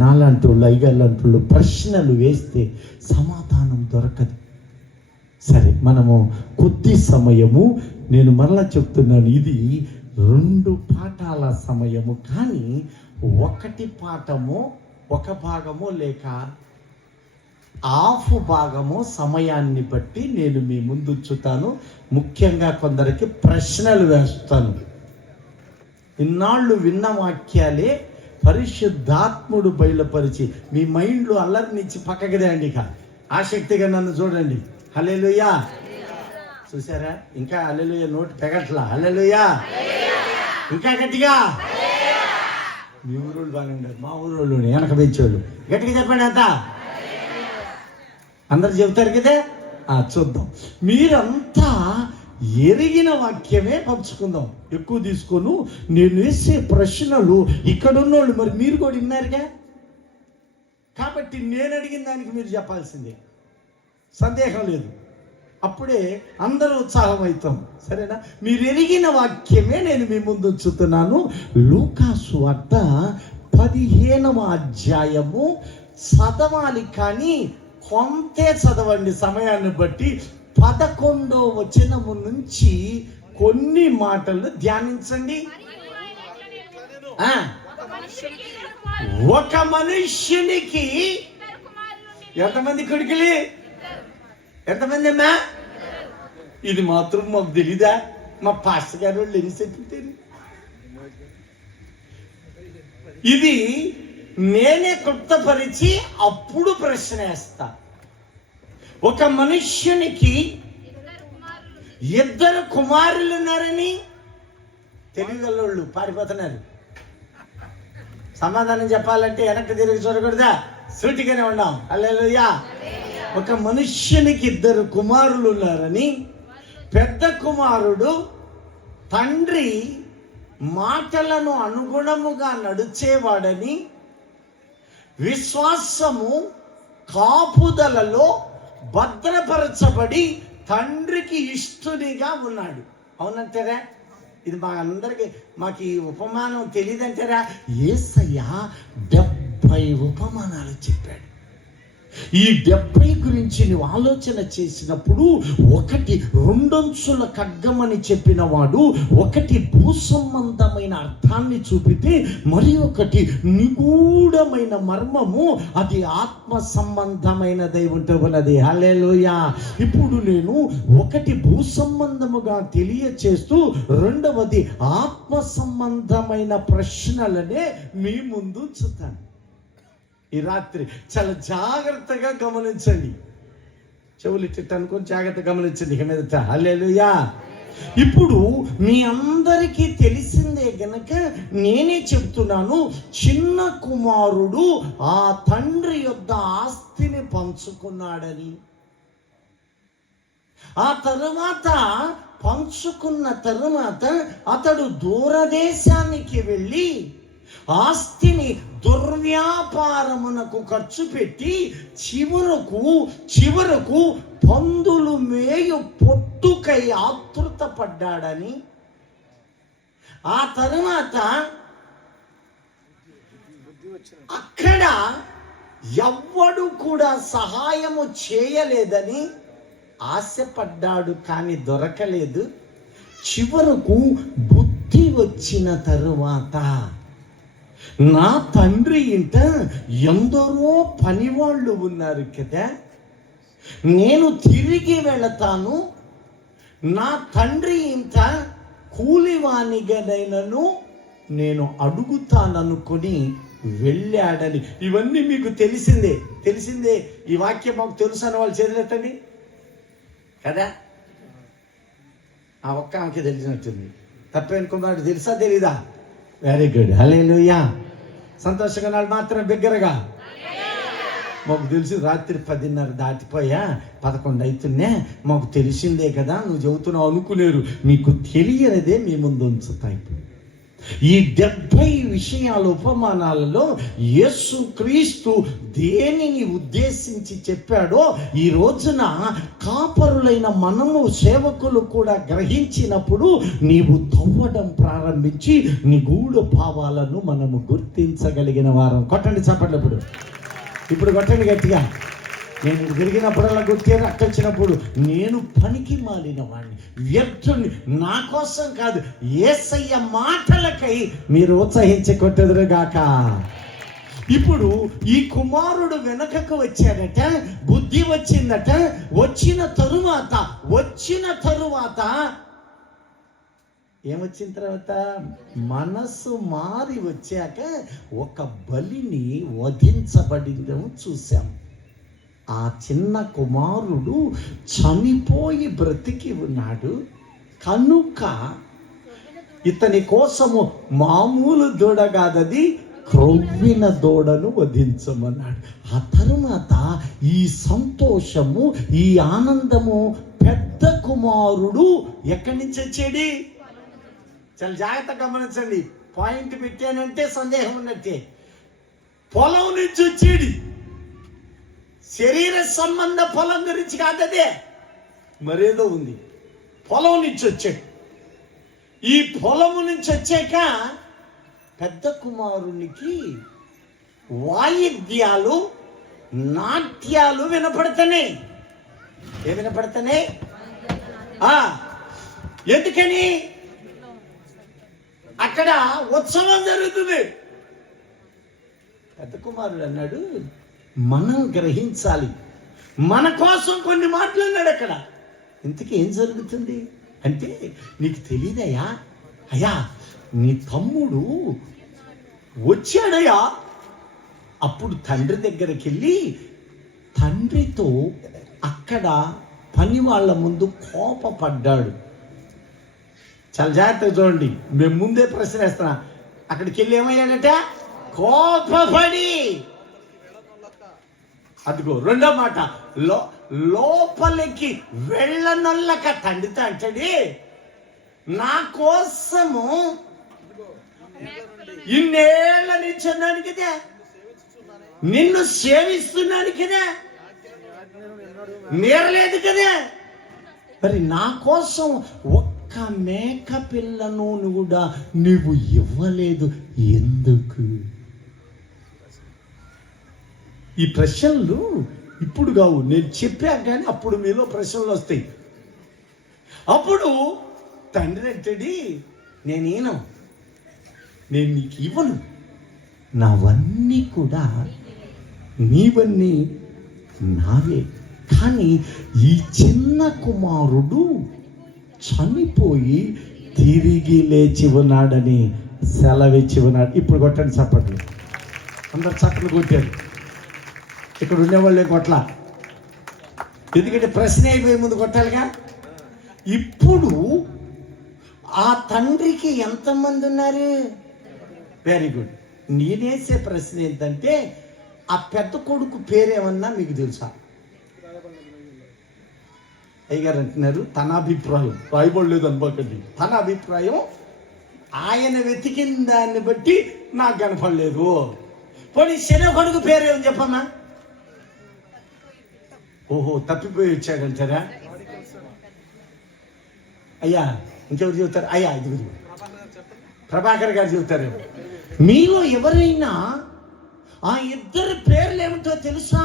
నాలాంటి వాళ్ళు అయ్యగాళ్ళంటి వాళ్ళు ప్రశ్నలు వేస్తే సమాధానం దొరకదు. సరే, మనము కొద్ది సమయము, నేను మరలా చెప్తున్నాను, ఇది 2 పాఠాల సమయము. కానీ ఒకటి పాఠము, ఒక భాగము లేక హాఫ్ భాగము సమయాన్ని బట్టి నేను మీ ముందు ఉంచుతాను. ముఖ్యంగా కొందరికి ప్రశ్నలు వేస్తాను. ఇన్నాళ్ళు విన్న వాక్యాలే పరిశుద్ధాత్ముడు బయలుపరిచి మీ మైండ్లో అల్లరినిచ్చి పక్కకి రండి. ఇక ఆసక్తిగా నన్ను చూడండి. హల్లెలూయా. చూసారా, ఇంకా హల్లెలూయా నోటి పెగట్లా. హల్లెలూయా. ఇంకా గట్టిగా. మీ ఊరోళ్ళు బాగానే ఉండరు, మా ఊరోళ్ళు వెనక పెంచేవాళ్ళు. గట్టిగా చెప్పండి అంతా. అందరు చెబుతారు కదా. చూద్దాం. మీరంతా ఎరిగిన వాక్యమే పంచుకుందాం. ఎక్కువ తీసుకోను. నేను వేసే ప్రశ్నలు ఇక్కడున్నోళ్ళు మరి మీరు కూడా విన్నారుగా, కాబట్టి నేను అడిగిన దానికి మీరు చెప్పాల్సిందే, సందేహం లేదు. అప్పుడే అందరూ ఉత్సాహం అవుతాం. సరేనా? మీరు ఎరిగిన వాక్యమే నేను మీ ముందు ఉంచుతున్నాను. లూకా సువార్త 15వ అధ్యాయము చదవాలి, కానీ కొంతే చదవండి సమయాన్ని బట్టి. 11వ వచనము నుంచి కొన్ని మాటలు ధ్యానించండి. ఒక మనుష్యునికి ఎంతమంది కొడుకులు? ఎంతమంది అమ్మా? ఇది మాత్రం మాకు తెలీదా? మా పాస్టర్ గారు వాళ్ళు ఎన్ని చెప్పారు. ఇది నేనే క్లుప్తపరిచి అప్పుడు ప్రశ్న వేస్తా. ఒక మనుష్యునికి 2 కుమారులు ఉన్నారని తెలియగలవాళ్ళు పారిపోతున్నారు. సమాధానం చెప్పాలంటే వెనక్కి తిరిగి చూడకూడదా? సూటిగానే ఉన్నాం. హల్లెలూయా. ఒక మనుష్యునికి 2 కుమారులు ఉన్నారని, పెద్ద కుమారుడు తండ్రి మాటలను అనుగుణముగా నడిచేవాడని, విశ్వాసము కాపుదలలో భద్రపరచబడి తండ్రికి ఇష్టునిగా ఉన్నాడు. అవునంటారా? ఇది మా అందరికి, మాకు ఈ ఉపమానం తెలియదంటారా? యేసయ్య 70 ఉపమానాలు చెప్పాడు. ఈ 70 గురించి నువ్వు ఆలోచన చేసినప్పుడు, ఒకటి 2 అంచుల ఖడ్గమని చెప్పిన వాడు, ఒకటి భూ సంబంధమైన అర్థాన్ని చూపితే, మరి ఒకటి నిగూఢమైన మర్మము, అది ఆత్మ సంబంధమైనదై ఉంటున్నది. హల్లెలూయా. ఇప్పుడు నేను ఒకటి భూ సంబంధముగా తెలియచేస్తూ, రెండవది ఆత్మ సంబంధమైన ప్రశ్నలనే మీ ముందు ఉంచుతాను. ఈ రాత్రి చాలా జాగ్రత్తగా గమనించండి. చెవులు ఇట్ట అనుకొని జాగ్రత్తగా గమనించండి ఇక మీదట. హల్లెలూయా. ఇప్పుడు మీ అందరికీ తెలిసిందే గనక నేనే చెప్తున్నాను. చిన్న కుమారుడు ఆ తండ్రి యొద్ద ఆస్తిని పంచుకున్నాడని, ఆ తరువాత పంచుకున్న తరువాత అతడు దూరదేశానికి వెళ్ళి ఆస్తిని దుర్వ్యాపారమునకు ఖర్చు పెట్టి చివరకు పందులు మేయు పొట్టుకై ఆతృత పడ్డాడని, ఆ తరువాత అక్కడ ఎవ్వడు కూడా సహాయము చేయలేదని ఆశపడ్డాడు, కానీ దొరకలేదు. చివరకు బుద్ధి వచ్చిన తరువాత, నా తండ్రి ఇంట ఎందరో పనివాళ్ళు ఉన్నారు కదా, నేను తిరిగి వెళతాను, నా తండ్రి ఇంట కూలివానిగానైనను నేను అడుగుతాననుకొని వెళ్ళాడని. ఇవన్నీ మీకు తెలిసిందే. ఈ వాక్యం మాకు తెలుసు అన్న వాళ్ళు చేతులెత్తండి కదా. ఆ ఒక్క ఆమెకి తెలిసినట్టుంది. తప్పేను కుమారుడు తెలుసా తెలీదా? Very good. హల్లెలూయా. సంతోషంగా నాడు మాత్రం బిగ్గరగా. మాకు తెలిసి రాత్రి 10:30 దాటిపోయా, 11 అవుతున్నే. మాకు తెలిసిందే కదా, నువ్వు చెబుతున్నావు అనుకునేరు. మీకు తెలియనిదే మీ ముందు ఉంచుతా. ఇప్పుడు ఈ 70 విషయాల ఉపమానాలలో యేసుక్రీస్తు దేనిని ఉద్దేశించి చెప్పాడో ఈ రోజున కాపరులైన మనము సేవకులు కూడా గ్రహించినప్పుడు నీవు తవ్వడం ప్రారంభించి నిగూఢ భావాలను మనము గుర్తించగలిగిన వారం. కొట్టండి చప్పట్లు. ఇప్పుడు కొట్టండి గట్టిగా. నేను తిరిగినప్పుడల్లా గుర్తే అట్టొచ్చినప్పుడు నేను పనికి మాలిన వాడిని, వ్యర్థుని, నా కోసం కాదు యేసయ్య మాటలకై మీరు ఉత్సహించి కొట్టెదరుగాక. ఇప్పుడు ఈ కుమారుడు వెనకకు వచ్చాడట, బుద్ధి వచ్చిందట. వచ్చిన తరువాత ఏమొచ్చిన తర్వాత మనసు మారి వచ్చాక ఒక బలిని వధించబడిందేమో చూశాం. ఆ చిన్న కుమారుడు చనిపోయి బ్రతికి ఉన్నాడు కనుక ఇతని కోసము మామూలు దూడ కాదది, క్రొవ్విన దూడను వధించమన్నాడు. ఆ తరువాత ఈ సంతోషము, ఈ ఆనందము పెద్ద కుమారుడు ఎక్కడి నుంచి వచ్చేది? చాలా జాగ్రత్తగా గమనించండి. పాయింట్ పెట్టానంటే సందేహం ఉన్నట్టే. పొలం నుంచి వచ్చేది. శరీర సంబంధ పొలం గురించి కాదదే, మరేదో ఉంది. పొలం నుంచి వచ్చాడు. ఈ పొలము నుంచి వచ్చాక పెద్ద కుమారునికి వాయిద్యాలు, నాట్యాలు వినపడుతున్నాయి. ఏ వినపడుతున్నాయి? ఎందుకని? అక్కడ ఉత్సవం జరుగుతుంది. పెద్ద కుమారుడు అన్నాడు, మనం గ్రహించాలి, మన కోసం కొన్ని మాట్లాడినాడు అక్కడ. ఇంతకీ ఏం జరుగుతుంది అంటే, నీకు తెలియదయ్యా, అయ్యా నీ తమ్ముడు వచ్చాడయ్యా. అప్పుడు తండ్రి దగ్గరికి వెళ్ళి తండ్రితో అక్కడ పని వాళ్ళ ముందు కోపపడ్డాడు. చాలా జాగ్రత్తగా చూడండి, మేము ముందే ప్రశ్న వేస్తున్నా. అక్కడికి వెళ్ళి ఏమయ్యాడట? కోపపడి. అదిగో రెండో మాట, లోపలికి వెళ్ళనొల్లక తండ్రితో అంటాడు, నా కోసము ఇన్నేళ్ల నుంచి ఉన్నాను కదా, నిన్ను సేవిస్తున్నాను కదా, నేరలేదు కదా, మరి నా కోసం ఒక్క మేక పిల్లను కూడా నువ్వు ఇవ్వలేదు ఎందుకు? ఈ ప్రశ్నలు ఇప్పుడు కావు, నేను చెప్పాక కానీ అప్పుడు మీలో ప్రశ్నలు వస్తాయి. అప్పుడు తండ్రి అంటాడు, నేను నీకు ఇవ్వను, నావన్నీ కూడా నీవన్నీ నావే. కానీ ఈ చిన్న కుమారుడు చనిపోయి తిరిగి లేచి ఉన్నాడని సెలవిచ్చి ఉన్నాడు. ఇప్పుడు కొట్టండి చప్పట్లు. అందరు చప్పట్లు కొట్టారు. ఇక్కడ ఉండేవాళ్ళే కొట్ల, ఎందుకంటే ప్రశ్న అయిపోయే ముందు కొట్టాలిగా. ఇప్పుడు ఆ తండ్రికి ఎంతమంది ఉన్నారు? Very good. నేనేసే ప్రశ్న ఏంటంటే, ఆ పెద్ద కొడుకు పేరేమన్నా మీకు తెలుసా? అయ్యగారు అంటున్నారు తన అభిప్రాయం, రాయబడలేదు అనుకోకండి, తన అభిప్రాయం ఆయన వెతికిన దాన్ని బట్టి నాకు కనపడలేదు. పోనీ శని కొడుకు పేరేమని చెప్పమ్మా. ఓహో, తప్పిపోయి వచ్చాడంటారా? అయ్యా ఇంకెవరు చెబుతారు? అయ్యా ఇది ప్రభాకర్ గారు చెబుతారు. మీలో ఎవరైనా ఆ ఇద్దరు పేర్లు ఏమిటో తెలుసా?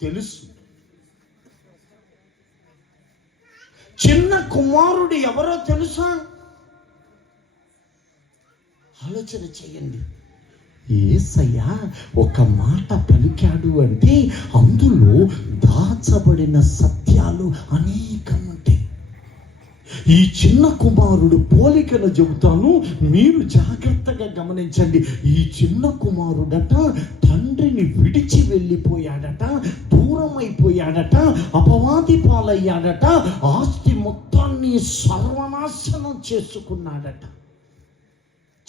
తెలుసు. చిన్న కుమారుడు ఎవరో తెలుసా? ఆలోచన చేయండి. యేసయ్య ఒక మాట పలికాడు అంటే అందులో దాచబడిన సత్యాలు అనేకం ఉంటాయి. ఈ చిన్న కుమారుడు పోలికను చెబుతాను, మీరు జాగ్రత్తగా గమనించండి. ఈ చిన్న కుమారుడట తండ్రిని విడిచి వెళ్ళిపోయాడట, దూరం అయిపోయాడట, అపవాది పాలయ్యాడట, ఆస్తి మొత్తాన్ని సర్వనాశనం చేసుకున్నాడట.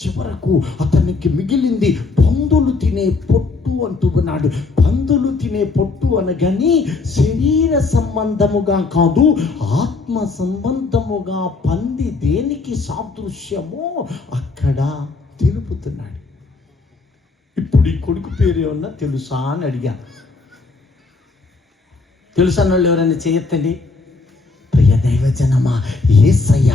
చివరి చివరకు అతనికి మిగిలింది పందులు తినే పొట్టు అంటున్నాడు. పందులు తినే పొట్టు అనగాని శరీర సంబంధముగా కాదు, ఆత్మ సంబంధముగా పంది దేనికి సాదృశ్యమో అక్కడ తెలుపుతున్నాడు. ఇప్పుడు ఈ కొడుకు పేరు ఏమన్నా తెలుసా అని అడిగాను. తెలుసా వాళ్ళు ఎవరైనా చేయొద్దండి. ప్రియ దైవజనమా, యేసయ్య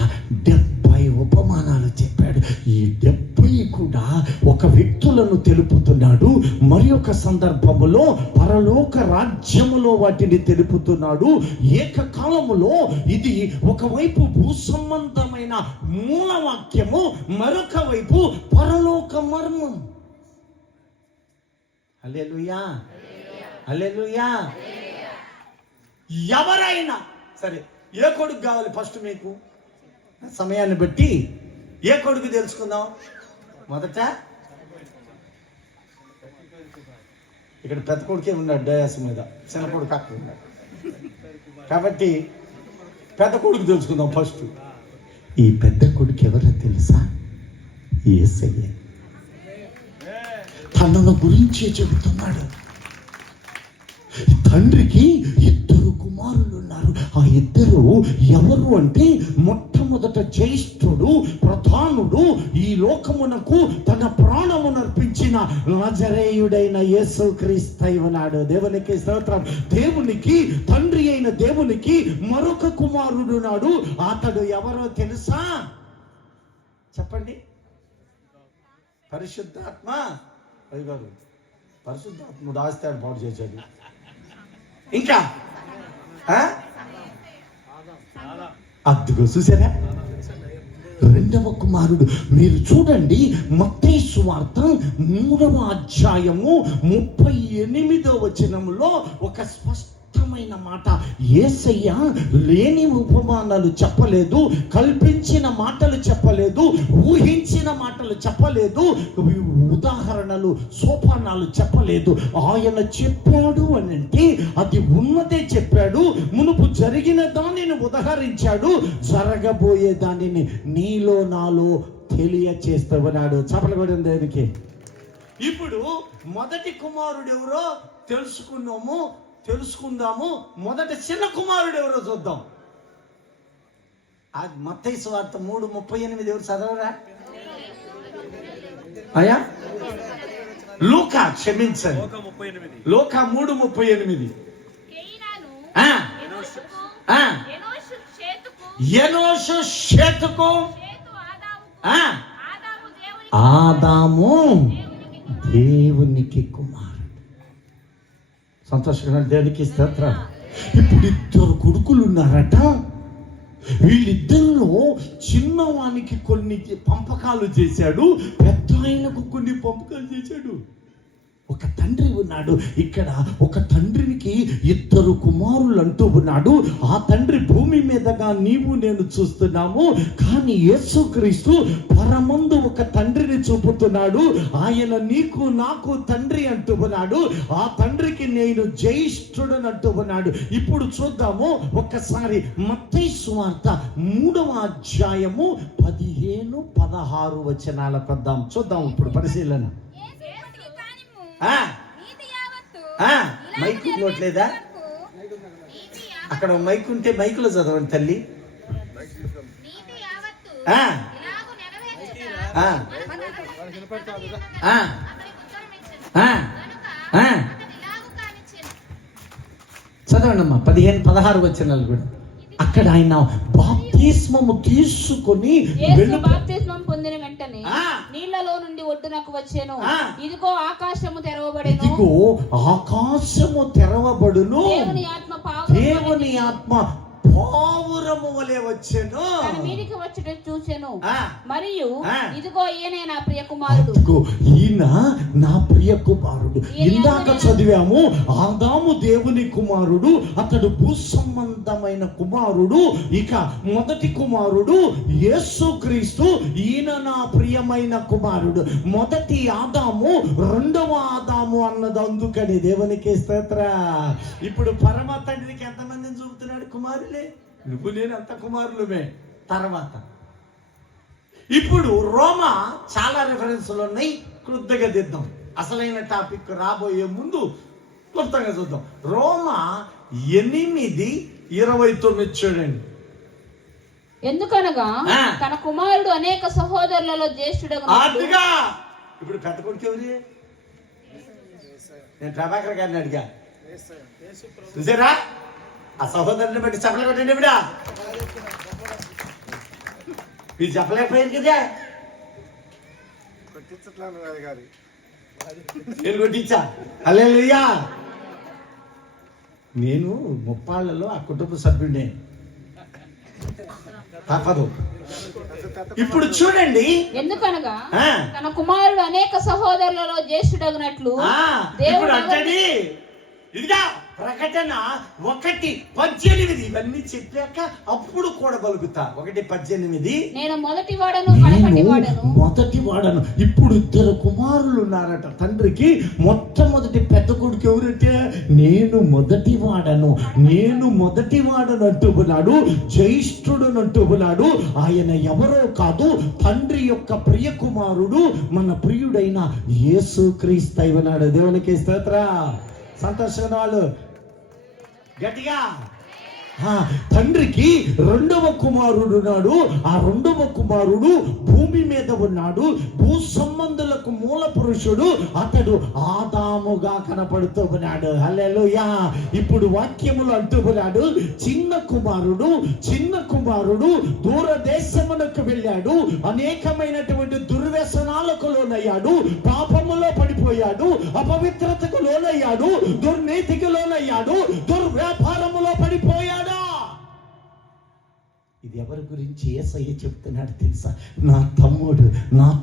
70 ఉపమానాలు చెప్పాడు. ఈ 70 కూడా ఒక వ్యక్తులను తెలుపుతున్నాడు. మరి ఒక సందర్భములో పరలోక రాజ్యములో వాటిని తెలుపుతున్నాడు. ఏకకాలములో ఇది ఒకవైపు భూ సంబంధమైన మూలవాక్యము, మరొక వైపు పరలోక మర్మం. హల్లెలూయా, హల్లెలూయా. ఎవరైనా సరే, ఏ కొడుకు కావాలి ఫస్ట్? మీకు సమయాన్ని బట్టి ఏ కొడుకు తెలుసుకుందాం. మొదట ఇక్కడ పెద్ద కొడుకే ఉన్నాడు డయాస్ మీద, చిన్న కొడుకు అక్కడ ఉన్నాడు కాబట్టి పెద్ద కొడుకు తెలుసుకుందాం ఫస్ట్. ఈ పెద్ద కొడుకు ఎవరో తెలుసా? యేసయ్య. తనను గురించే చెబుతున్నాడు. తండ్రికి 2 కుమారులు ఉన్నారు. ఆ 2 ఎవరు అంటే, మొట్టమొదట జ్యేష్ఠుడు, ప్రధానుడు, ఈ లోకమునకు తన ప్రాణమును అర్పించిన నజరేయుడైన యేసుక్రీస్తు ఉన్నాడు. దేవునికి స్తోత్రం. దేవునికి, తండ్రి అయిన దేవునికి మరొక కుమారుడు ఉన్నాడు. అతడు ఎవరో తెలుసా? చెప్పండి. పరిశుద్ధాత్మ. గారు పరిశుద్ధాత్ముడు ఆస్తాడు, పాటు చేశాడు. ఇంకా అద్దుగో చూసారా? 2వ కుమారుడు. మీరు చూడండి, మత్తయి సువార్త 3వ అధ్యాయము 38వ వచనంలో ఒక స్పష్టమైన మాట. యేసయ్య లేని ఉపమానాలు చెప్పలేదు, కల్పించిన మాటలు చెప్పలేదు, ఊహించిన మాటలు చెప్పలేదు, ఉదాహరణలు, సోపానాలు చెప్పలేదు. ఆయన చెప్పాడు అని అంటే అది ఉన్నదే చెప్పాడు. మునుపు జరిగిన దానిని ఉదహరించాడు, జరగబోయే దానిని నీలో నాలో తెలియచేస్తున్నాడు. చెప్పలబడిన దానికి. ఇప్పుడు మొదటి కుమారుడు ఎవరో తెలుసుకుందాము. మొదట చిన్న కుమారుడు ఎవరో చూద్దాం. మత్తయి సువార్త 3:38 ఎవరు చదవరా? అయ్యా, లూకా, క్షమించండి, లూకా 3:38. ఎనోషు షేతుకు, ఆదాము దేవునికి కుమారుడు. సంతోషంగా దేవునికి స్తోత్రం. ఇప్పుడు 2 కొడుకులు ఉన్నారట. వీళ్ళిద్దరిలో చిన్నవానికి కొన్ని పంపకాలు చేశాడు, పెద్ద ఆయనకు కొన్ని పంపకాలు చేశాడు. ఒక తండ్రి ఉన్నాడు. ఇక్కడ ఒక తండ్రికి 2 కుమారులు అంటూ ఉన్నాడు. ఆ తండ్రి భూమి మీదగా నీవు నేను చూస్తున్నాము, కానీ యేసుక్రీస్తు పరమందు ఒక తండ్రిని చూపుతున్నాడు. ఆయన నీకు నాకు తండ్రి అంటూ ఉన్నాడు. ఆ తండ్రికి నేను జ్యేష్ఠుడని అంటూ ఉన్నాడు. ఇప్పుడు చూద్దాము ఒక్కసారి మత్తయి సువార్త 3వ అధ్యాయము 15-16 వచనాల కొద్దాం. చూద్దాం ఇప్పుడు పరిశీలన. మైక్ నోట్లేదా? అక్కడ మైక్ ఉంటే మైకులో చదవండి తల్లి. చదవండి అమ్మా 15-16 వచనాలు కూడా. అక్కడ ఆయన బాప్తిస్మము తీసుకొని బాప్తిస్మం పొందిన వెంటనే నీళ్లలో నుండి ఒడ్డునకు వచ్చెను. ఇదిగో ఆకాశము తెరవబడును, దేవుని ఆత్మ పావురము వలె వచ్చెను, మీదికి వచ్చుట చూసెను. మరియు ఇదిగో ఈయన నా ప్రియ కుమారుడు, ఈయన నా ప్రియ కుమారుడు. ఇందాక చదివాము, ఆదాము దేవుని కుమారుడు, అతడు భూ సంబంధమైన కుమారుడు. ఇక మొదటి కుమారుడు యేసుక్రీస్తు, ఈయన నా ప్రియమైన కుమారుడు. మొదటి ఆదాము, 2వ ఆదాము అన్నది అందుకని. దేవునికి స్తోత్రం. ఇప్పుడు పరమ తండ్రికి ఎంతమందిని చూపుతున్నాడు? కుమారులే. నువ్వు నేను అంత కుమారులమే. తర్వాత ఇప్పుడు రోమా చాలా రిఫరెన్స్లు ఉన్నాయి, క్లుప్తంగా దిద్దాం. అసలైన టాపిక్ రాబోయే ముందు క్లుప్తంగా చూద్దాం. రోమా 8:29 చూడండి. ఎందుకనగా తన కుమారుడు అనేక సహోదరులలో జ్యేష్ఠుడగు. ఇప్పుడు పెద్ద కొడుకు ఎవరు? నేను ప్రభాకర్ గారిని అడిగా, చూసారా ఆ సహోదరుని బట్టి చెప్పలే కొట్టండి. ఇప్పుడా మీరు చెప్పలేకపోయింది కదా, నేను కొట్టించా. హల్లెలూయా. నేను 30 ఆ కుటుంబ సభ్యుడినే, తప్పదు. ఇప్పుడు చూడండి, ఎందుకనగా తన కుమారుడు అనేక సహోదరులలో జ్యేష్ఠుడగునట్లు దేవుడు అంటే ఇదిగా ప్రకటన 1:18 ఇవన్నీ చెప్పాక అప్పుడు కూడా పలుకుతా. 1:18 నేను మొదటి వాడను. ఇప్పుడు 2 కుమారులు ఉన్నారట తండ్రికి. మొట్టమొదటి పెద్ద కొడుకు ఎవరంటే నేను మొదటి వాడను అంటూ ఉన్నాడు. జ్యేష్ఠుడు అంటూ ఉన్నాడు. ఆయన ఎవరో కాదు, తండ్రి యొక్క ప్రియ కుమారుడు, మన ప్రియుడైన యేసుక్రీస్తు అయి ఉన్నాడు. దేవునికి స్తోత్రం. సంతోషమైన వాళ్ళు గట్టిగా. తండ్రికి 2వ కుమారుడు ఉన్నాడు. ఆ 2వ కుమారుడు భూమి మీద ఉన్నాడు. భూ సంబంధులకు మూల పురుషుడు. అతడు ఆదాముగా కనపడుతూ ఉన్నాడు. హల్లెలూయా. ఇప్పుడు వాక్యములు అంటూ ఉన్నాడు, చిన్న కుమారుడు దూరదేశమునకు వెళ్ళాడు. అనేకమైనటువంటి దుర్వ్యసనాలకు లోనయ్యాడు. పాపములో పడిపోయాడు. అపవిత్రతకు లోనయ్యాడు. దుర్నీతికి లోనయ్యాడు. దుర్వ్యాపారములో పడిపోయాడు. ఇది ఎవరి గురించి యేసయ్య చెప్తున్నాడు తెలుసా? నా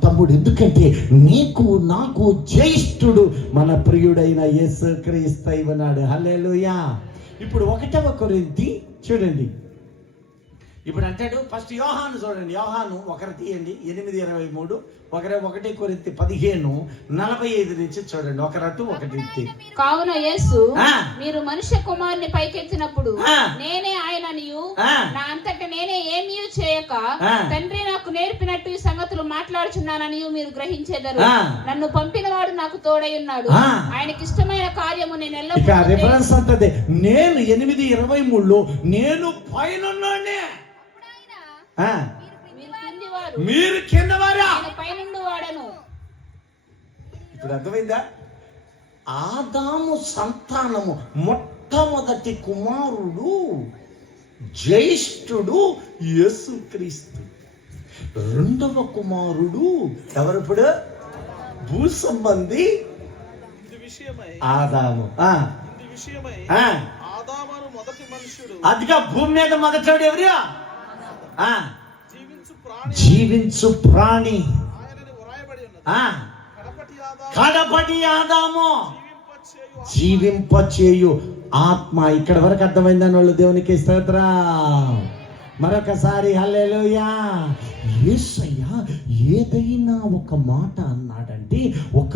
తమ్ముడు. ఎందుకంటే నీకు నాకు జ్యేష్ఠుడు మన ప్రియుడైన యేసుక్రీస్తు అయి ఉన్నాడు. హల్లెలూయా. ఇప్పుడు 1వ కొరింథీ చూడండి. ఇప్పుడు అంటాడు, ఫస్ట్ యోహాను చూడండి. యోహాను 1 తీయండి, 8:23. 1 కొరింథీ 15:45 నుంచి చూడండి. 1 కావున యేసు మీరు మనుష్య కుమారుని పైకెత్తినప్పుడు నేనే ఆయననియు నా అంతట నేనే ఏమీ చేయక తండ్రి నాకు నేర్పినట్టు ఈ సంగతులు మాట్లాడుచున్నానని మీరు గ్రహించేదరు. నన్ను పంపిన వాడు నాకు తోడై ఉన్నాడు. ఆయనకి ఇష్టమైన కార్యము నేను ఎల్లప్పుడూ. నేను 8:23లో నేను పైనున్నానే, మీరు కిందవారా, పైనుండి వాడను. ఇప్పుడు అర్థమైందా? ఆదాము సంతానము మొట్టమొదటి కుమారుడు జ్యేష్ఠుడు యేసుక్రీస్తు. 2వ కుమారుడు ఎవరిప్పుడు? భూ సంబంధి ఆదాము. అదిగా భూమి మీద మొదటి ఎవరు? జీవించు ప్రాణి. కడపటి ఆదాము జీవింపచేయు ఆత్మ. ఇక్కడ వరకు అర్థమైందని వాళ్ళు దేవునికి స్తోత్రం. మరొకసారి హల్లెలూయా. యేసయ్య ఏదైనా ఒక మాట అన్నాడంటే ఒక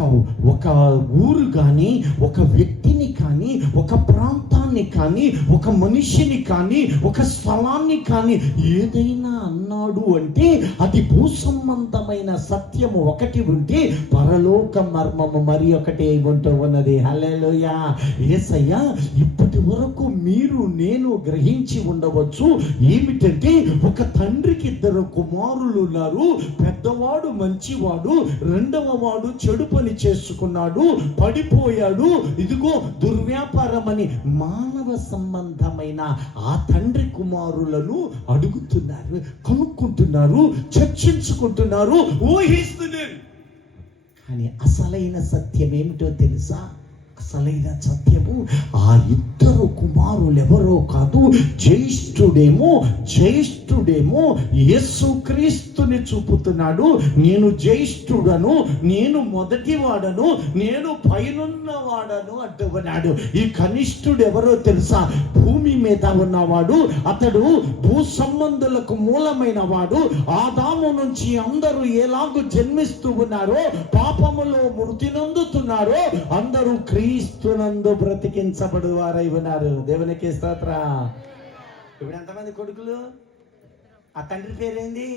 ఊరు కానీ, ఒక వ్యక్తిని కానీ, ఒక ప్రాంతాన్ని కానీ, ఒక మనిషిని కానీ, ఒక స్థలాన్ని కానీ ఏదైనా అన్నాడు అంటే అది భూ సంబంధమైన సత్యము ఒకటి ఉంటే పరలోక మర్మము మరి ఒకటి ఉంటూ ఉన్నది. హల్లెలూయా. యేసయ్య ఇప్పటి వరకు మీరు నేను గ్రహించి ఉండవచ్చు ఏమిటంటే, ఒక తండ్రికి 2 కుమారులు ఉన్నారు. పెద్దవాడు మంచివాడు, 2వ వాడు చెడు పని చేసుకున్నాడు, పడిపోయాడు. ఇదిగో దుర్వ్యాపారం అని మానవ సంబంధమైన ఆ తండ్రి కుమారులను అడుగుతున్నారు, కనుక్కుంటున్నారు, చర్చించుకుంటున్నారు, ఊహిస్తున్నారు. కానీ అసలైన సత్యం ఏమిటో తెలుసా? అసలైన సత్యము ఆ 2 కుమారులు ఎవరో కాదు, జ్యేష్ఠుడేమో యేసుక్రీస్తుని చూపుతున్నాడు. నేను జ్యేష్ఠుడను, నేను మొదటి వాడను, నేను పైనున్న వాడను అంటున్నాడు. ఈ కనిష్ఠుడు ఎవరో తెలుసా? భూమి మీద ఉన్నవాడు. అతడు భూ సంబంధులకు మూలమైన వాడు. ఆదాము నుంచి అందరూ ఎలాగూ జన్మిస్తూ ఉన్నారో, పాపములో మృతి నొందుతున్నారో, అందరూ క్రీస్తునందు బ్రతికించబడు వారై ఉన్నారు. దేవునికి స్తోత్రం. ఇప్పుడు ఎంతమంది కొడుకులు? ఆ తండ్రి పేరేంది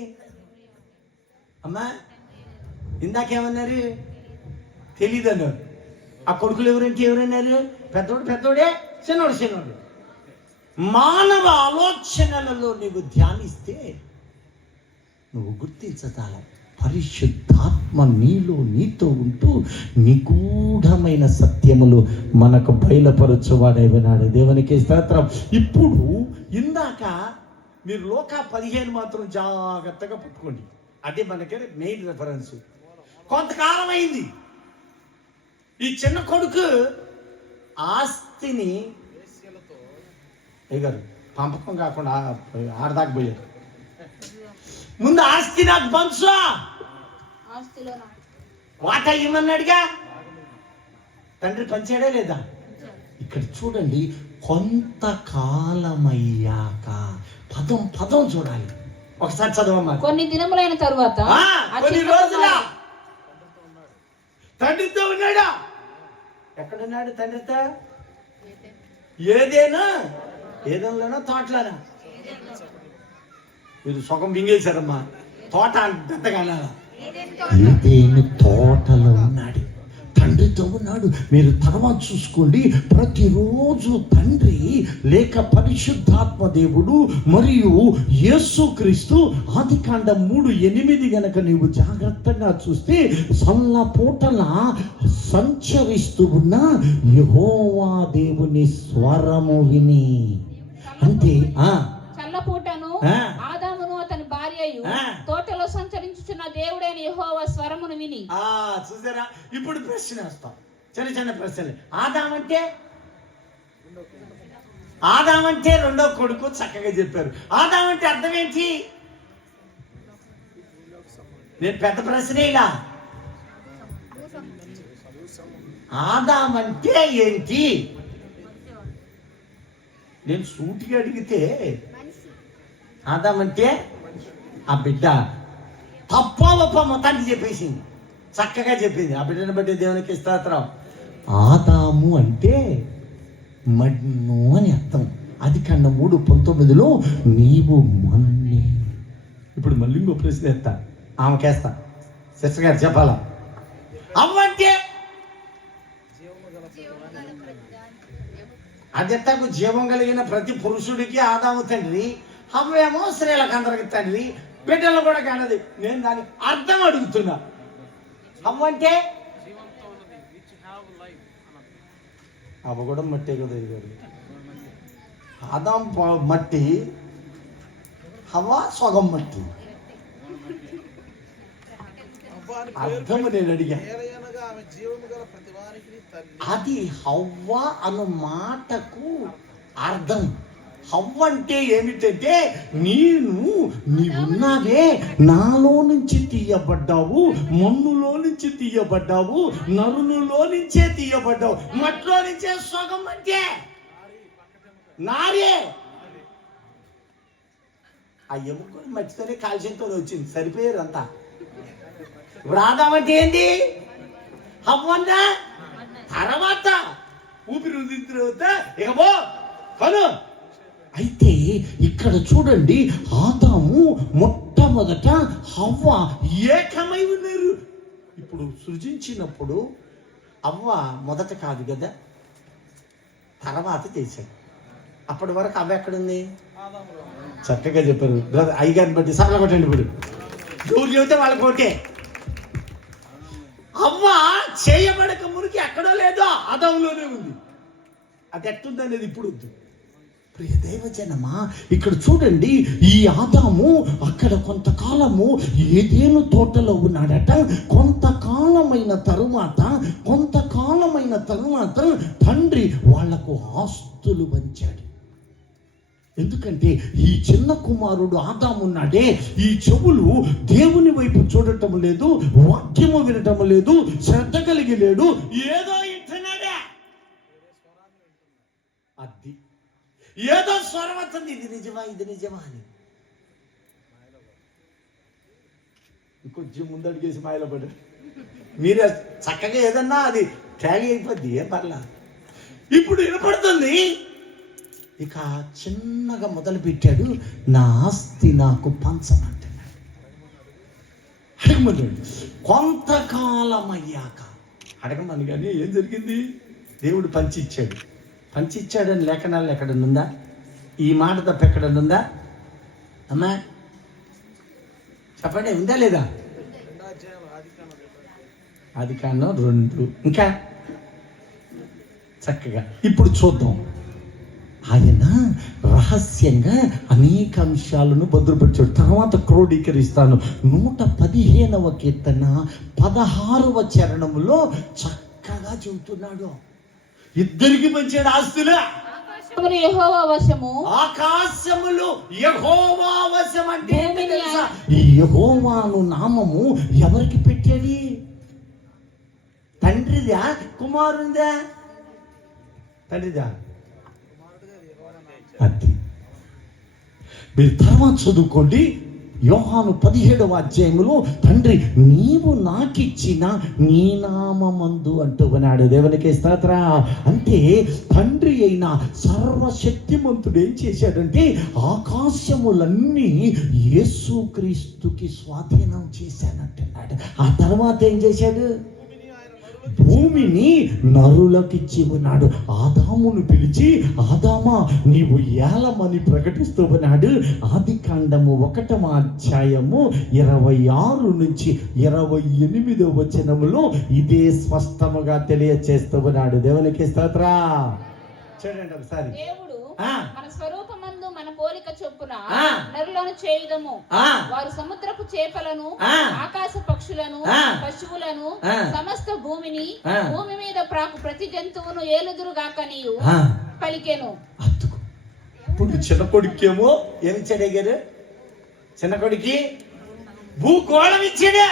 అమ్మా? ఇందాకేమన్నారు? తెలీదన్నారు. ఆ కొడుకులు ఎవరంటే ఎవరన్నారు? పెద్దోడే, చిన్నోడు. మానవ ఆలోచనలలో నువ్వు ధ్యానిస్తే నువ్వు గుర్తించాల పరిశుద్ధాత్మ నీతో ఉంటూ నిగూఢమైన సత్యములు మనకు బయలుపరచువాడై వినాడు. దేవునికి స్తోత్రం. ఇప్పుడు ఇందాక మీరు లోక 15 మాత్రం జాగ్రత్తగా పట్టుకోండి. అదే మనకి మెయిన్ రెఫరెన్స్. కొంతకాలం అయింది, ఈ చిన్న కొడుకు ఆస్తిని గారు పంపకం కాకుండా ఆడదాకా పోయారు. ముందు ఆస్తి నాకు పంచు, వాటా ఇమ్మన్నాడుగా. తండ్రి పంచాడే లేదా? ఇక్కడ చూడండి, కొంతకాలమయ్యాక పదం చూడాలి. ఒకసారి చదవమ్మా. కొన్ని దినములైన తరువాత, కొన్ని రోజుల తండ్రితో ఉన్నాడా? ఎక్కడున్నాడు తండ్రితో? ఏదేనా తోటలారా? మీరు సుఖం మింగేశారమ్మా. తోట పెద్దగా ఏదేను తోటలో ఉన్నాడు, తండ్రితో ఉన్నాడు. మీరు తర్వాత చూసుకోండి. ప్రతిరోజు తండ్రి లేక పరిశుద్ధాత్మ దేవుడు మరియు యేసుక్రీస్తు ఆదికాండం 3:8 గనక నీవు జాగ్రత్తగా చూస్తే సల్ల పూటల సంచరిస్తూ ఉన్న యెహోవా దేవుని స్వరము విని, అంటే చల్లపూటను ఆదామును అతని భార్యయు తోటలో సంచరించుచున్న దేవుడైన యెహోవా స్వరమును విని. చూసారా? ఇప్పుడు ప్రశ్న వేస్తాం, చిన్న ప్రశ్నలు. ఆదామంటే రెండో కొడుకు చక్కగా చెప్పారు. ఆదామంటే అర్థం ఏంటి? నేను పెద్ద ప్రశ్న ఇలా, ఆదామంటే ఏంటి? నేను సూటిగా అడిగితే ఆదామంటే ఆ బిడ్డ తప్ప మొత్తానికి చెప్పేసింది, చక్కగా చెప్పింది. ఆ బిడ్డను బట్టి దేవునికి స్తోత్రం. ఆదాము అంటే మన్ను అని అర్థం. ఆదికాండం 3:19 నీవు మన్నే. ఇప్పుడు మళ్ళీ ఇంకో ప్రశ్న ఎత్తా, ఆమెకేస్తా. సిస్టర్ గారు చెప్పాలా? అవ్వంటే అదెత్తకు జీవం కలిగిన ప్రతి పురుషుడికి ఆదాము తండ్రి, హవ్వేమో స్త్రీలకు అందరికి తండ్రి, బిడ్డలు కూడా కానది. నేను దాని అర్థం అడుగుతున్నా. అవ్వంటే అవ్వ కూడా మట్టే కదా గారు. ఆదాం మట్టి, హవ్వ సగం మట్టి. అర్థం నేను అడిగా. అది హవ్వ అన్న మాటకు అర్థం. హవ్వ అంటే ఏమిటంటే నీవున్నావే, నాలో నుంచి తీయబడ్డావు, మన్నులో నుంచి తీయబడ్డావు, నరునిలో నుంచే తీయబడ్డావు, మట్లో నుంచే సగం అంటే నారే. ఆ ఎముకలు మట్టితోనే కాల్చితో వచ్చింది, సరిపోయారు అంతా. ఇప్పుడు ఆదామంటే ఏంటి? హవ్వన్నా తర్వాత ఊపిరి వదిలిన తర్వాత ఇక పో పను. అయితే ఇక్కడ చూడండి, ఆదాము మొట్టమొదట హవ్వ ఏకమై ఉన్నారు. ఇప్పుడు సృజించినప్పుడు అవ్వ మొదట కాదు కదా, తర్వాత చేశాడు. అప్పటి వరకు అవ్వ ఎక్కడుంది? చక్కగా చెప్పారు అయ్యగారిని బట్టి. సరళ కొట్టండి. ఇప్పుడు ఎవరు చెబితే వాళ్ళకి ఓకే. అవ్వ చేయబడక మురికి ఎక్కడో లేదో ఆదాములోనే ఉంది. అది ఎట్టుంది అనేది ఇప్పుడు వద్దు. ప్రియ దైవజనమా, ఇక్కడ చూడండి, ఈ ఆదాము అక్కడ కొంతకాలము ఏదేను తోటలో ఉన్నాడట. కొంతకాలమైన తరువాత తండ్రి వాళ్లకు ఆస్తులు పంచాడు. ఎందుకంటే ఈ చిన్న కుమారుడు ఆదామున్నాడే, ఈ చెవులు దేవుని వైపు చూడటం లేదు, వాక్యము వినటం లేదు, శ్రద్ధ కలిగి లేడు, ఏదో ఇంటనాడే. అది ఏదో స్వరం వస్తుంది, ఇది నిజమా అని. ఇంకొంచెం ముందడిగేసి మాయలో పడ్డారు. మీరే చక్కగా ఏదన్నా అది ట్యాలీ అయిపోద్ది, ఏం పర్లా. ఇప్పుడు వినపడుతుంది. ఇక చిన్నగా మొదలు పెట్టాడు, నా ఆస్తి నాకు పంచమంటున్నాడు. అడగమంటాడు, కొంతకాలం అయ్యాక అడగమని. కానీ ఏం జరిగింది? దేవుడు పంచిచ్చాడు. పంచిచ్చాడని లేఖనాలు ఎక్కడనుందా? ఈ మాట తప్ప ఎక్కడనుందా అమ్మా? చెప్పండి, ఉందా లేదా? ఆదికాండం 2. ఇంకా చక్కగా ఇప్పుడు చూద్దాం. ఆయన రహస్యంగా అనేక అంశాలను భద్రపరిచాడు. తర్వాత క్రోడీకరిస్తాను. 115వ కీర్తన 16వ చరణములో చక్కగా చెబుతున్నాడు. ఇద్దరికి పంచాడు ఆస్తులు. యెహోవా వశము. ఆకాశములు యెహోవా వశం. అంటే ఈ యెహోవాను నామము ఎవరికి పెట్టాడు? తండ్రిదా కుమారుందా? తండ్రిదా? అది మీరు తర్వాత చదువుకోండి. యోహాను 17వ అధ్యాయములో తండ్రి నీవు నాకిచ్చిన నీ నామమందు అంటూ ఉన్నాడు. దేవునికి స్తోత్ర. అంటే తండ్రి అయిన సర్వశక్తిమంతుడు ఏం చేశాడంటే ఆకాశములన్నీ యేసుక్రీస్తుకి స్వాధీనం చేశానంటున్నాడు. ఆ తర్వాత ఏం చేశాడు? భూమిని నరులకిచ్చి ఉన్నాడు. ఆదామును పిలిచి, ఆదామా నీవు ఏలమని ప్రకటిస్తూ ఉన్నాడు. ఆదికాండము 1వ అధ్యాయము 26 నుంచి 28వ వచనములో ఇదే స్పష్టముగా తెలియచేస్తూ ఉన్నాడు. దేవునికి స్తోత్ర. చూడండి ఒకసారి. దేవుడు మన స్వరూపమందు మన పోలిక చొప్పున నరులను చేయుదము. వారు సముద్రపు చేపలను, ఆకాశ పక్షులను, పశువులను, సమస్త భూమిని, భూమి మీద ప్రాకు ప్రతి జంతువును ఏలుదురుగాకనియు పలికెను. ఇప్పుడు చిన్న కొడుకేమో ఏమిచ్చాడే గారు? చిన్న కొడుకి భూగోళం ఇచ్చాడే.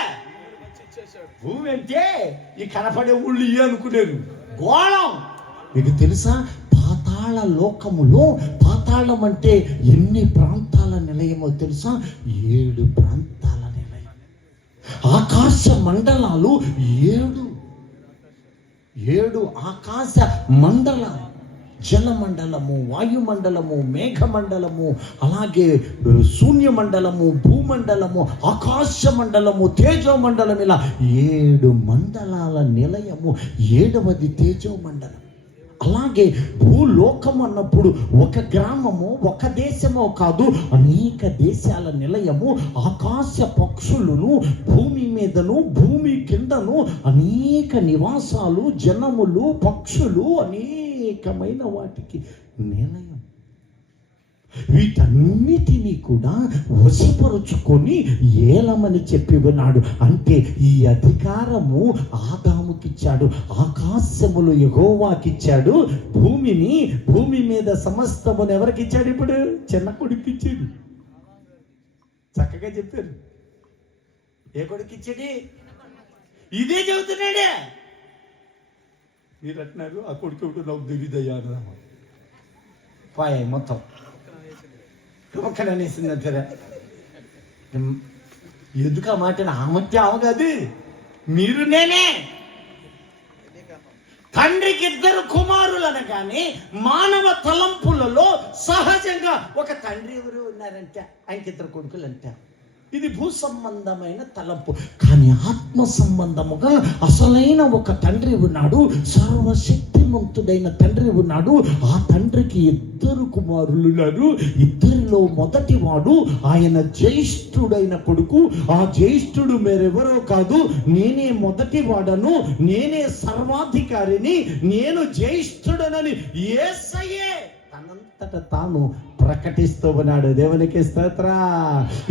భూమి అంటే ఈ కనపడే ఊళ్ళు అనుకునేరు. గోళం మీకు తెలుసా? పాతాళ లోకములో, పాతాళం అంటే ఎన్ని ప్రాంతాల నిలయమో తెలుసా? 7 ప్రాంతాల నిలయం. ఆకాశ మండలాలు 7 ఆకాశ మండలాలు. జలమండలము, వాయుమండలము, మేఘమండలము, అలాగే శూన్యమండలము, భూమండలము, ఆకాశ మండలము, తేజోమండలం. ఇలా 7 మండలాల నిలయము. 7వది తేజోమండలం. అలాగే భూలోకం అన్నప్పుడు ఒక గ్రామము, ఒక దేశమో కాదు, అనేక దేశాల నిలయము. ఆకాశ పక్షులను, భూమి మీదను భూమి కిందను అనేక నివాసాలు, జనములు, పక్షులు, అనేకమైన వాటికి నిలయం. వీటన్నిటినీ కూడా వశపరుచుకొని ఏలమని చెప్పి ఉన్నాడు. అంటే ఈ అధికారము ఆదాముకిచ్చాడు. ఆకాశములు యెహోవాకిచ్చాడు. భూమిని, భూమి మీద సమస్తమును ఎవరికిచ్చాడు? ఇప్పుడు చిన్న కొడుకిచ్చాడు. చక్కగా చెప్పారు. ఏ కొడుకిచ్చాడు? ఇదే చెబుతున్నాడే. మీరు అంటున్నారు ఆ కొడుకు నాకు తెలియదయ్యా పాయ మొత్తం ఒక్కడనేసిందంటారా? ఎందుకు ఆ మాట? ఆ మధ్య అవగాది. మీరు నేనే. తండ్రికి 2 కుమారులు అనగానే మానవ తలంపులలో సహజంగా ఒక తండ్రి ఎవరు ఉన్నారంటే ఆయనకి 2 కొడుకులు అంటారు. ఇది భూ సంబంధమైన తలంపు. కానీ ఆత్మ సంబంధముగా అసలైన ఒక తండ్రి ఉన్నాడు. సర్వశక్తిమంతుడైన తండ్రి ఉన్నాడు. ఆ తండ్రికి 2 కుమారులు ఉన్నారు. 2లో మొదటివాడు ఆయన జ్యేష్ఠుడైన కొడుకు. ఆ జ్యేష్ఠుడు మరెవరో కాదు, నేనే మొదటి వాడను, నేనే సర్వాధికారిని, నేను జ్యేష్ఠుడనని యేసయ్యే తనంతట తాను ప్రకటిస్తూ ఉన్నాడు. దేవునికి స్తోత్ర.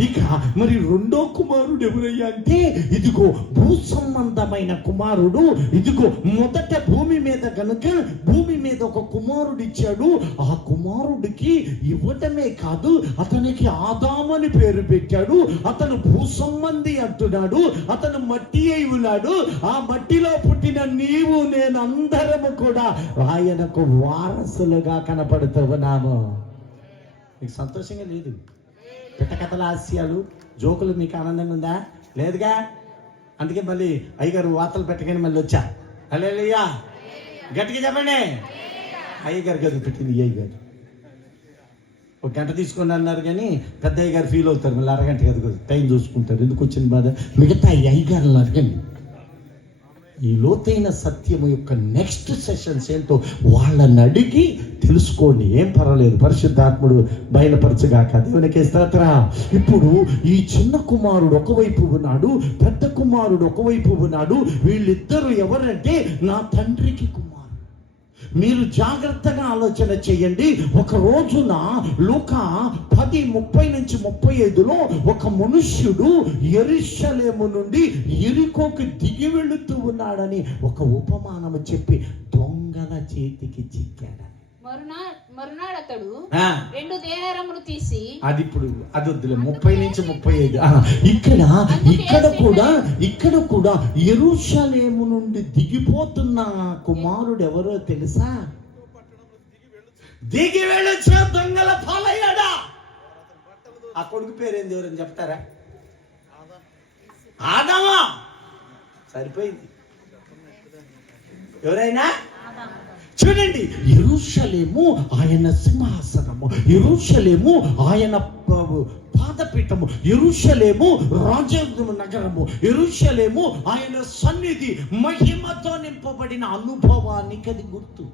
ఇక మరి 2వ కుమారుడు ఎవరయ్యా అంటే, ఇదిగో భూ సంబంధమైన కుమారుడు. ఇదిగో మొదట భూమి మీద కనుక భూమి మీద ఒక కుమారుడు ఇచ్చాడు. ఆ కుమారుడికి ఇవ్వటమే కాదు, అతనికి ఆదామని పేరు పెట్టాడు. అతను భూ సంబంధి అంటున్నాడు. అతను మట్టి అయి ఉన్నాడు. ఆ మట్టిలో పుట్టిన నీవు నేను అందరము కూడా ఆయనకు వారసులుగా కనపడుతూ ఉన్నాము. మీకు సంతోషంగా లేదు? పిట్టకథల హాస్యాలు, జోకులు మీకు ఆనందంగా ఉందా? లేదుగా. అందుకే మళ్ళీ అయ్యగారు వార్తలు పెట్టగానే మళ్ళీ వచ్చా. హల్లెలూయా, గట్టిగా చెప్పండి. అయ్యగారు గది పెట్టింది. అయ్యగారు ఒక గంట తీసుకొని అన్నారు కానీ పెద్దయ్య గారు ఫీల్ అవుతారు, మళ్ళీ అరగంట కదా టైం చూసుకుంటారు, ఎందుకు వచ్చిన బాధ. మిగతా ఈ అయ్యగారులు అడగండి, ఈ లోతైన సత్యము యొక్క నెక్స్ట్ సెషన్స్ ఏంటో వాళ్ళని అడిగి తెలుసుకోండి, ఏం పర్వాలేదు, పరిశుద్ధాత్ముడు బయలుపరచగాక. దేవునికి స్తోత్రం. ఇప్పుడు ఈ చిన్న కుమారుడు ఒకవైపు ఉన్నాడు, పెద్ద కుమారుడు ఒకవైపు ఉన్నాడు. వీళ్ళిద్దరూ ఎవరంటే నా తండ్రికి కుమారుడు. మీరు జాగ్రత్తగా ఆలోచన చేయండి. ఒక రోజున లూకా 10:30-35లో ఒక మనుష్యుడు యెరూషలేము నుండి యెరికోకి దిగి వెళుతూ ఉన్నాడని ఒక ఉపమానము చెప్పి దొంగల చేతికి చిక్కాడని. మరునాడు అతడు 2 దేనారములు తీసి, అది ఇప్పుడు అది వద్దులే, 30-35. ఇక్కడ కూడా యెరూషలేము నుండి దిగిపోతున్న కుమారుడు ఎవరో తెలుసా? దిగి వెళ్ళొచ్చా దొంగల పాలయ్యాడా? ఆ కొడుకు పేరేంది ఎవరని చెప్తారా? ఆదామా. సరిపోయింది. ఎవరైనా చూడండి, యెరూషలేము ఆయన సింహాసనము, యెరూషలేము ఆయన పాదపీఠము, యెరూషలేము రాజ నగరము, యెరూషలేము ఆయన సన్నిధి, మహిమతో నింపబడిన అనుభవానికి అది గుర్తు.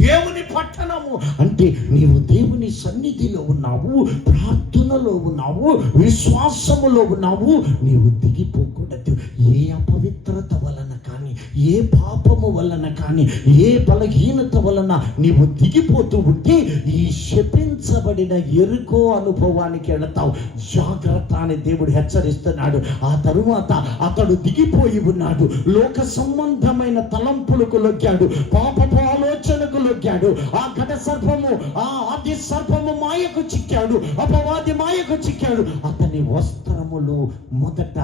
దేవుని పట్టణము అంటే నీవు దేవుని సన్నిధిలో ఉన్నావు, ప్రార్థనలో ఉన్నావు, విశ్వాసములో ఉన్నావు. నీవు దిగిపోకూడదు. ఏ అపవిత్రత వలన కానీ, ఏ పాపము వలన కానీ, ఏ బలహీనత వలన నీవు దిగిపోతూ ఉంటే ఈ శపించబడిన యెరికో అనుభవానికి వెళతావు. జాగ్రత్త అని దేవుడు హెచ్చరిస్తున్నాడు. ఆ తరువాత అతడు దిగిపోయి ఉన్నాడు. లోక సంబంధమైన తలంపులకు లొగ్గాడు, పాపపు ఆలోచనకు లొగ్గాడు. ఆ ఘట సర్పము, ఆ ఆది సర్పము మాయకు చిక్కాడు, అపవాది మాయకు చిక్కాడు. అతని వస్త్రములు మొదట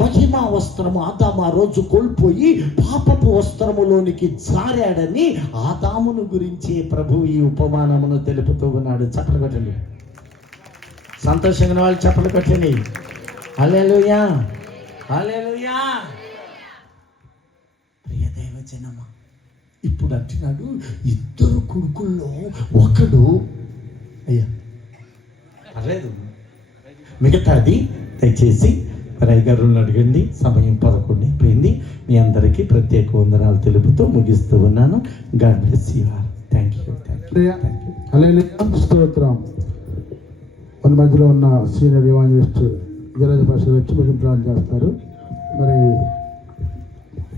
మహిమా వస్త్రము ఆదాము ఆ రోజు కోల్పోయి పాపపు వస్త్రములోనికి జారాడని ఆదామును గురించి ప్రభు ఈ ఉపమానమును తెలుపుతూ ఉన్నాడు. చప్పలు కొట్టండి, సంతోషంగా వాళ్ళు చప్పలు కొట్టండి. హల్లెలూయా, హల్లెలూయా. ప్రియ దైవజనమా, ఇప్పుడు అంటున్నాడు, 2 కొడుకుల్లో ఒకడు అయ్యా పర్లేదు, మిగతాది దయచేసి రై గారుని అడగండి. సమయం 11 అయిపోయింది. మీ అందరికీ ప్రత్యేక వందనాలు తెలుపుతూ ముగిస్తూ ఉన్నాను. God bless you all. Thank you. Hallelujah, స్తోత్రం. మన మధ్యలో ఉన్న సీనియర్ ఎవాంజలిస్ట్ జలజ పాస్టర్ వచ్చి మీకు ప్రార్థన చేస్తారు. మరి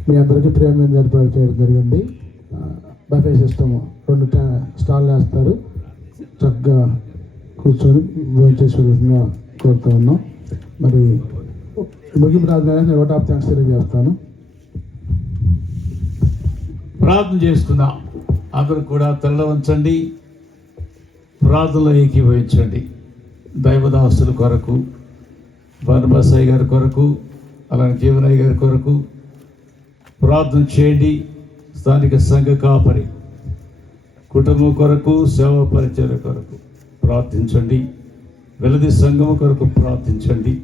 మీ అందరికీ ప్రేమ ఏర్పాటు చేయడం జరిగింది. బఫే సిస్టమ్ 2 స్టాల్ వేస్తారు. చక్కగా కూర్చొని భోజనం చేసే విధంగా కోరుతూ ఉన్నాం. మరి ముగింపు రాజు ఓట్ ఆఫ్ థ్యాంక్స్ తెలియజేస్తాను. ప్రార్థన చేసుకుందాం. అందరూ కూడా తల వంచండి, ప్రార్థనలో ఏకీభవించండి. దైవదాసుల కొరకు, బర్నబాసయ్య గారి కొరకు, అలాగే జీవనయ్య గారి కొరకు ప్రార్థన చేయండి. స్థానిక సంఘ కాపరి కుటుంబం కొరకు, సేవా పరిచర్య కొరకు ప్రార్థించండి. వెలది సంఘము కొరకు ప్రార్థించండి.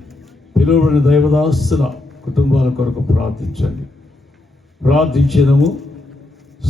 పిలువబడిన దైవదాసుల కుటుంబాల కొరకు ప్రార్థించండి. ప్రార్థించడము